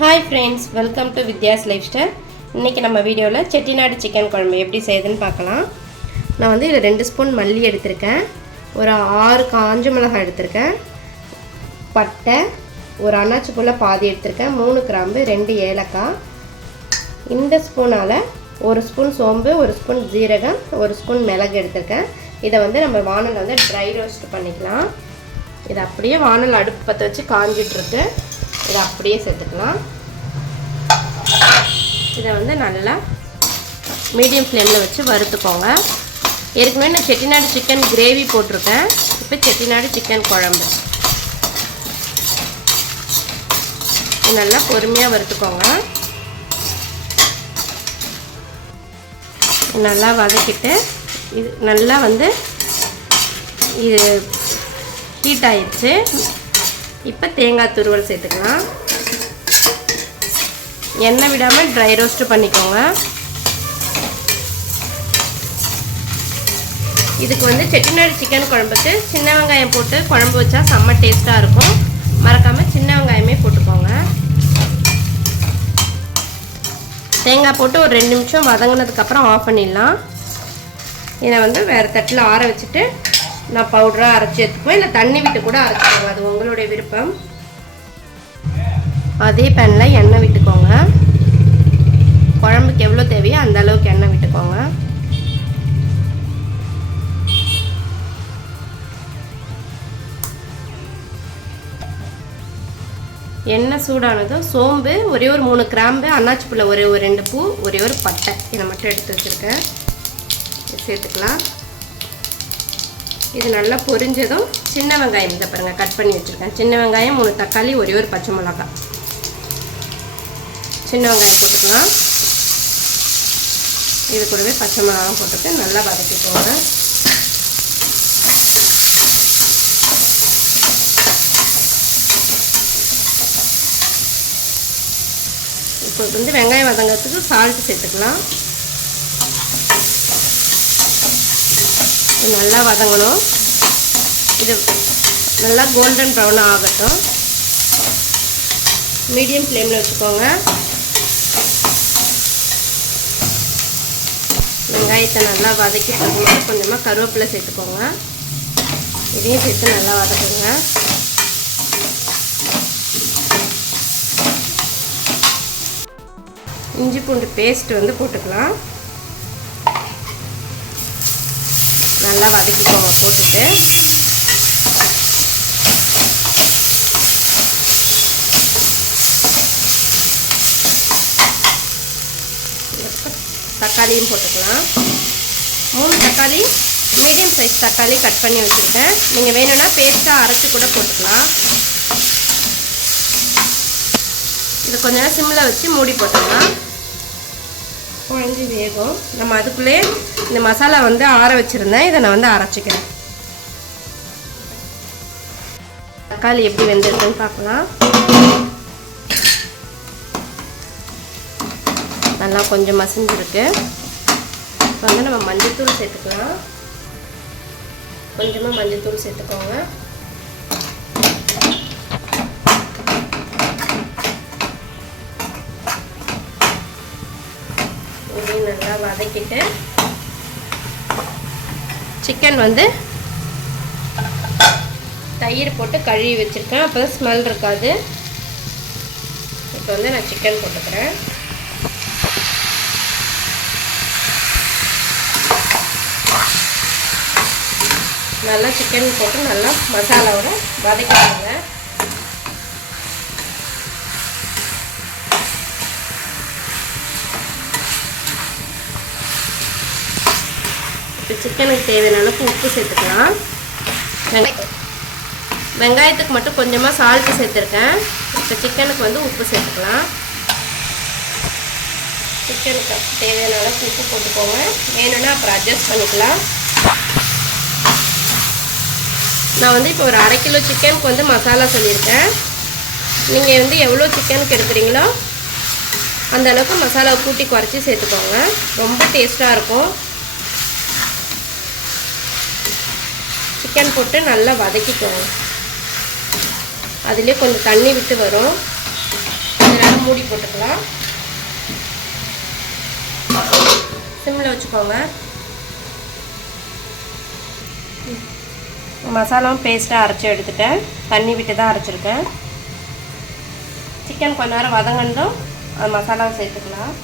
Hi friends welcome to Vidya's lifestyle இன்றைக்கி நம்ம வீடியோவில் செட்டிநாடு சிக்கன் குழம்பு எப்படி செய்யுதுன்னு பார்க்கலாம். நான் வந்து இதில் ரெண்டு ஸ்பூன் மல்லி எடுத்திருக்கேன். ஒரு ஆறு காஞ்ச மிளகாய் எடுத்திருக்கேன். பட்டை ஒரு அன்னாச்சி பாதி எடுத்திருக்கேன். மூணு கிராம்பு ரெண்டு ஏலக்காய். இந்த ஸ்பூனால் ஒரு ஸ்பூன் சோம்பு ஒரு ஸ்பூன் ஜீரகம் ஒரு ஸ்பூன் மிளகு எடுத்திருக்கேன். இதை வந்து நம்ம வானல் வந்து ட்ரை ரோஸ்ட் பண்ணிக்கலாம். இதை அப்படியே வானல் அடுப்பு பற்ற வச்சு காஞ்சிட்ருக்கு இதை அப்படியே சேர்த்துக்கலாம். இதை வந்து நல்லா மீடியம் ஃப்ளேமில் வச்சு வறுத்துக்கோங்க. ஏற்கனவே நான் செட்டிநாடு சிக்கன் கிரேவி போட்டிருக்கேன். இப்போ செட்டிநாடு சிக்கன் குழம்பு. நல்லா பொறுமையாக வறுத்துக்கோங்க. நல்லா வதக்கிட்டு இது நல்லா வந்து இது ஹீட் ஆயிடுச்சு. இப்போ தேங்காய் துருவல் சேர்த்துக்கலாம். எண்ணெய் விடாமல் ட்ரை ரோஸ்ட்டு பண்ணிக்கோங்க. இதுக்கு வந்து செட்டிநாடு சிக்கன் குழம்புக்கு சின்ன வெங்காயம் போட்டு குழம்பு வச்சா செம்ம டேஸ்ட்டாக இருக்கும். மறக்காமல் சின்ன வெங்காயமே போட்டுக்கோங்க. தேங்காய் போட்டு ஒரு ரெண்டு நிமிஷம் வதங்கினதுக்கப்புறம் ஆஃப் பண்ணிடலாம். இதை வந்து வேறு தட்டில் ஆற வச்சுட்டு நான் பவுடராக அரைச்சி எடுத்துக்குவேன். இல்லை தண்ணி விட்டு கூட அரைச்சிக்கோங்க. அது உங்களுடைய விருப்பம். அதே பேனில் எண்ணெய் விட்டுக்கோங்க. குழம்புக்கு எவ்வளோ தேவையோ அந்த அளவுக்கு எண்ணெய் விட்டுக்கோங்க. எண்ணெய் சூடானதும் சோம்பு ஒரே ஒரு மூணு கிராம்பு அன்னாச்சி பிள்ளை ஒரே ஒரு ரெண்டு பூ ஒரே ஒரு பட்டை. இதை மட்டும் எடுத்து வச்சுருக்கேன். சேர்த்துக்கலாம். இது நல்லா பொரிஞ்சதும் சின்ன வெங்காயம் இதை பாருங்கள் கட் பண்ணி வச்சுருக்கேன். சின்ன வெங்காயம் மூணு தக்காளி ஒரே ஒரு பச்சை மிளகாய் சின்ன வெங்காயம் போட்டுக்கலாம். இது கூடவே பச்சை மிளகாய் போட்டுட்டு நல்லா வதக்கிக்கோங்க. இப்போ வந்து வெங்காயம் வதங்கிறதுக்கு சால்ட்டு சேர்த்துக்கலாம். நல்லா வதங்கணும். இது நல்லா கோல்டன் ப்ரௌன் ஆகட்டும். மீடியம் ஃப்ளேமில் வச்சுக்கோங்க. வெங்காயத்தை நல்லா வதக்கி தரும்போது கொஞ்சமாக கருவேப்பிலை சேர்த்துக்கோங்க. இதையும் சேர்த்து நல்லா வதக்குங்க. இஞ்சி பூண்டு பேஸ்ட் வந்து போட்டுக்கலாம். நல்லா வதக்கிக்கோங்க போட்டுட்டு. தக்காளியும் போட்டுக்கலாம். மூணு தக்காளி மீடியம் சைஸ் தக்காளி கட் பண்ணி வச்சுருக்கேன். நீங்கள் வேணும்னா பேஸ்ட்டாக அரைச்சி கூட போட்டுக்கலாம். இது கொஞ்ச நேரம் சிம்மில் வச்சு மூடி போட்டுக்கலாம். குழஞ்சி வேகும். நம்ம அதுக்குள்ளே இந்த மசாலா வந்து ஆற வச்சுருந்தேன். இதை நான் வந்து அரைச்சிக்கிறேன். தக்காளி எப்படி வெந்திருக்குன்னு பார்க்கலாம். நல்லா கொஞ்சம் மசிஞ்சிருக்கு. இப்போ வந்து நம்ம மஞ்சத்தூள் சேர்த்துக்கலாம். கொஞ்சமாக மஞ்சத்தூள் சேர்த்துக்கோங்க. மாதிரி நல்லா வதக்கிட்டு சிக்கன் வந்து தயிர் போட்டு கழுவி வச்சுருக்கேன். அப்போ தான் ஸ்மெல் இருக்காது. இப்போ வந்து நான் சிக்கன் போட்டுக்கிறேன். நல்லா சிக்கன் போட்டு நல்லா மசாலாவோட வதக்கிடுங்க சிக்கனுக்கு தேவையான அளவுக்கு உப்பு சேர்த்துக்கலாம். வெங்காயம் வெங்காயத்துக்கு மட்டும் கொஞ்சமாக சால்ட்டு சேர்த்துருக்கேன். இப்போ சிக்கனுக்கு வந்து உப்பு சேர்த்துக்கலாம். சிக்கனுக்கு தேவையான அளவுக்கு உப்பு போட்டுக்கோங்க. வேணும்னா அப்புறம் அட்ஜஸ்ட் பண்ணிக்கலாம். நான் வந்து இப்போ ஒரு அரை கிலோ சிக்கனுக்கு வந்து மசாலா சொல்லியிருக்கேன். நீங்கள் வந்து எவ்வளோ சிக்கனுக்கு எடுக்கிறீங்களோ அந்த அளவுக்கு மசாலாவை கூட்டி குறைச்சி சேர்த்துக்கோங்க. ரொம்ப டேஸ்ட்டாக இருக்கும். சிக்கன் போட்டு நல்லா வதக்கிக்கோங்க. அதுலேயே கொஞ்சம் தண்ணி விட்டு வரும். அதனால் மூடி போட்டுக்கலாம். சிம்மில் வச்சுக்கோங்க. மசாலாவும் பேஸ்ட்டாக அரைச்சி எடுத்துட்டேன். தண்ணி விட்டு தான் அரைச்சிருக்கேன். சிக்கன் கொஞ்ச நேரம் வதங்கண்டும் அது மசாலாவை சேர்த்துக்கலாம்.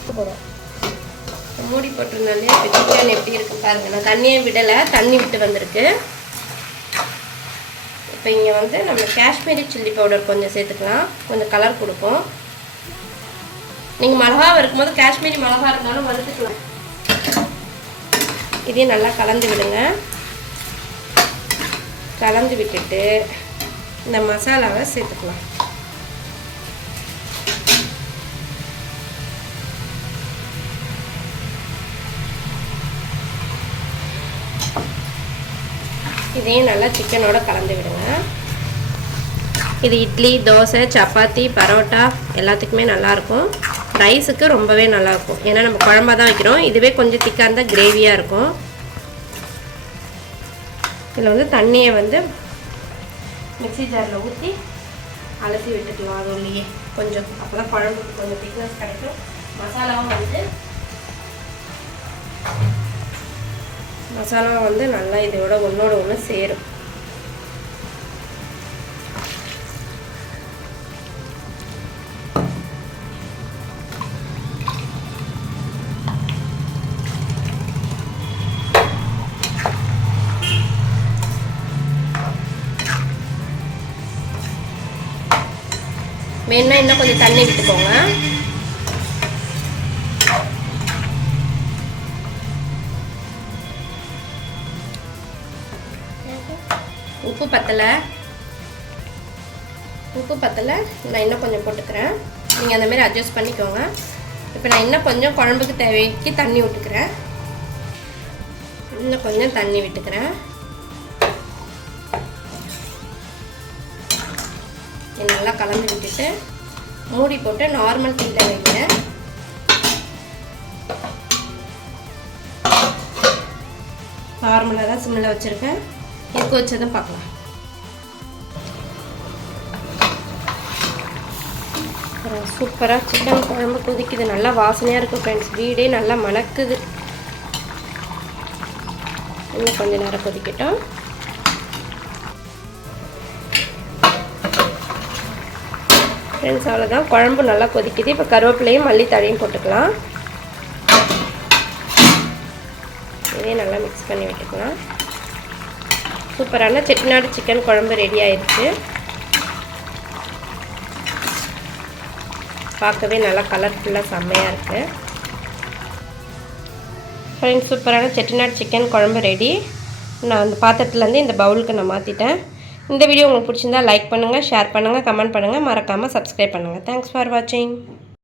மூடி போட்டிருந்தாலே இப்போ சிக்கன் எப்படி இருக்குன்னு பாருங்கள் நான் தண்ணியே விடலை. தண்ணி விட்டு வந்திருக்கு. இப்போ இங்கே வந்து நம்ம காஷ்மீரி சில்லி பவுடர் கொஞ்சம் சேர்த்துக்கலாம். கொஞ்சம் கலர் கொடுக்கும் நீங்கள் மிளகா இருக்கும்போது காஷ்மீரி மிளகா இருந்தாலும் வறுத்துக்கலாம். இதையும் நல்லா கலந்து விடுங்க. கலந்து விட்டுட்டு இந்த மசாலாவை சேர்த்துக்கலாம். இதையும் நல்லா சிக்கனோட கலந்து விடுங்க. இது இட்லி தோசை சப்பாத்தி பரோட்டா எல்லாத்துக்குமே நல்லாயிருக்கும். ரைஸுக்கு ரொம்பவே நல்லாயிருக்கும். ஏன்னா நம்ம குழம்பா தான் வைக்கிறோம். இதுவே கொஞ்சம் திக்காக இருந்தால் கிரேவியாக இருக்கும். இதில் வந்து தண்ணியை வந்து மிக்ஸி ஜாரில் ஊற்றி அலசி விட்டுக்கலாம். அது உள்ளேயே கொஞ்சம் அப்போ தான் குழம்புக்கு கொஞ்சம் திக்னஸ் கிடைக்கும். மசாலாவும் வந்து மசாலா வந்து நல்லா இதோட ஒன்றோட ஒன்று சேரும். வேணும்னா இன்னும் கொஞ்சம் தண்ணி விட்டுக்கோங்க. உப்பு பத்தலை. உப்பு பத்தலை. நான் இன்னும் கொஞ்சம் போட்டுக்கிறேன். நீங்கள் அந்த மாதிரி அட்ஜஸ்ட் பண்ணிக்கோங்க. இப்போ நான் இன்னும் கொஞ்சம் குழம்புக்கு தேவைக்கு தண்ணி விட்டுக்கிறேன் இன்னும் கொஞ்சம் தண்ணி விட்டுக்கிறேன். நல்லா கலந்து விட்டுட்டு மூடி போட்டு நார்மல் தீயில் வைங்க நார்மலாக தான் சிம்மில் வச்சுருக்கேன். எதுக்கு வச்சதும் பார்க்கலாம். சூப்பராக சிக்கன் குழம்பு கொதிக்குது. நல்லா வாசனையாக இருக்குது ஃப்ரெண்ட்ஸ் வீடே நல்லா மணக்குது. இன்னும் கொஞ்சம் நேரம் கொதிக்கட்டும். ஃப்ரெண்ட்ஸ் அவ்வளோதான் குழம்பு நல்லா கொதிக்குது. இப்போ கருவேப்பிலையும் மல்லித்தழையும் போட்டுக்கலாம். இதையும் நல்லா மிக்ஸ் பண்ணி விட்டுக்கலாம் சூப்பரான செட்டிநாடு சிக்கன் குழம்பு ரெடி ஆயிடுச்சு. பார்க்கவே நல்லா கலர்ஃபுல்லாக செம்மையாக இருக்குது ஃப்ரெண்ட்ஸ் சூப்பரான செட்டிநாடு சிக்கன் குழம்பு ரெடி நான் அந்த பாத்திரத்துலேருந்து இந்த பவுலுக்கு நான் மாற்றிட்டேன் இந்த வீடியோ உங்களுக்கு பிடிச்சிருந்தா லைக் பண்ணுங்கள் ஷேர் பண்ணுங்கள் கமெண்ட் பண்ணுங்கள் மறக்காமல் சப்ஸ்கிரைப் பண்ணுங்கள் தேங்க்ஸ் ஃபார் வாட்சிங்